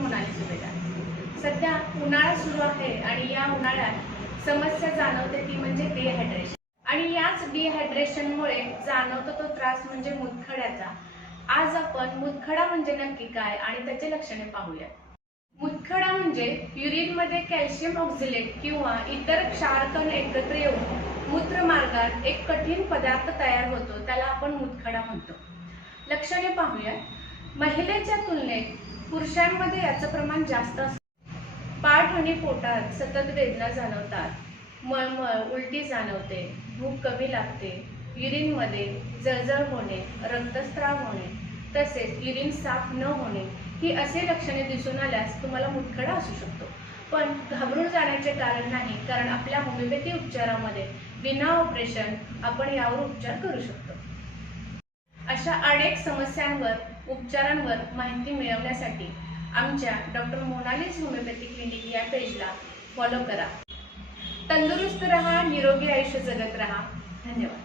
मोनाली सुभेदार सध्या उन्हाळा सुरू आहे आणि या उन्हाळ्यात समस्या जाणवते ती म्हणजे डिहायड्रेशन आणि याच डिहायड्रेशनमुळे जाणवतो तो त्रास म्हणजे मुतखड्याचा आज आपण मुतखडा म्हणजे नक्की काय आणि त्याचे लक्षणे पाहूया मुतखडा म्हणजे युरिनमध्ये कॅल्शियम ऑक्झिलेट किंवा इतर क्षारकण एकत्र येऊन मूत्रमार्गात एक कठीण पदार्थ तयार होतो त्याला आपण मुतखडा म्हणतो. लक्षणे पाहूया महिलेच्या तुलनेत पुरुषांमध्ये याचं प्रमाण जास्त असतं. पाठ आणि पोटात सतत वेदना जाणवतात. मळमळ उलटी जाणवते भूक कमी लागते. युरिनमध्ये जळजळ होणे रक्तस्राव होणे तसेच युरिन साफ न होणे ही असे लक्षणे दिसून आल्यास तुम्हाला मुतखडा असू शकतो. पण घाबरून जाण्याचे कारण नाही कारण आपल्या होमिओपॅथी उपचारामध्ये विना ऑपरेशन आपण यावर उपचार करू शकतो. अशा अनेक समस्यांवर उपचारांवर माहिती मिळवण्यासाठी आमच्या डॉक्टर मोनालीस होमिओपॅथी क्लिनिक या पेजला फॉलो करा. तंदुरुस्त रहा निरोगी आयुष्य जगत रहा. धन्यवाद.